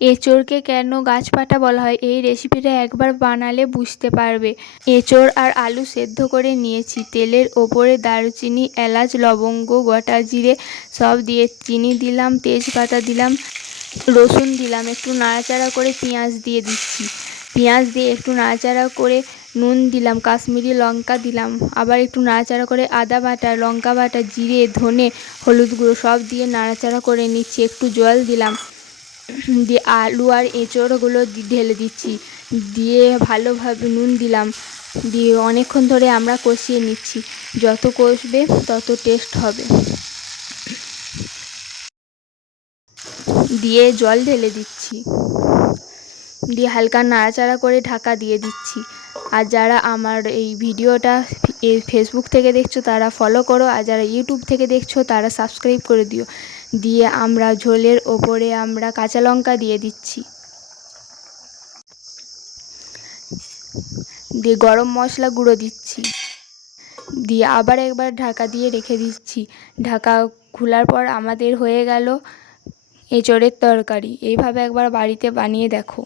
এঁচোড়কে কেন গাছপাটা বলা হয়? এই রেসিপিটা একবার বানালে বুঝতে পারবে। এঁচোড় আর আলু সেদ্ধ করে নিয়েছি। তেলের ওপরে দারুচিনি, এলাচ, লবঙ্গ, গোটা জিরে সব দিয়ে চিনি দিলাম, তেজপাতা দিলাম, রসুন দিলাম, একটু নাড়াচাড়া করে পেঁয়াজ দিয়ে দিচ্ছি। পেঁয়াজ দিয়ে একটু নাড়াচাড়া করে নুন দিলাম, কাশ্মীরি লঙ্কা দিলাম, আবার একটু নাড়াচাড়া করে আদা বাটা, লঙ্কা বাটা, জিরে, ধনে, হলুদ গুঁড়ো সব দিয়ে নাড়াচাড়া করে নিচ্ছি, একটু জল দিলাম। দিয়ে আলু আর এঁচোড়গুলো ঢেলে দিচ্ছি। দিয়ে ভালোভাবে নুন দিলাম। দিয়ে অনেকক্ষণ ধরে আমরা কষিয়ে নিচ্ছি। যত কষবে তত টেস্ট হবে। দিয়ে জল ঢেলে দিচ্ছি। দিয়ে হালকা নাড়াচাড়া করে ঢাকা দিয়ে দিচ্ছি। আর যারা আমার এই ভিডিওটা ফেসবুক থেকে দেখছ তারা ফলো করো। আর যারা ইউটিউব থেকে দেখছ তারা সাবস্ক্রাইব করে দিও। দিয়ে আমরা ঝোলের ওপরে আমরা কাঁচা লঙ্কা দিয়ে দিচ্ছি। দিয়ে গরম মশলা গুঁড়ো দিচ্ছি। দিয়ে আবার একবার ঢাকা দিয়ে রেখে দিচ্ছি। ঢাকা খোলার পর আমাদের হয়ে গেল এঁচড়ের তরকারি। এইভাবে একবার বাড়িতে বানিয়ে দেখো।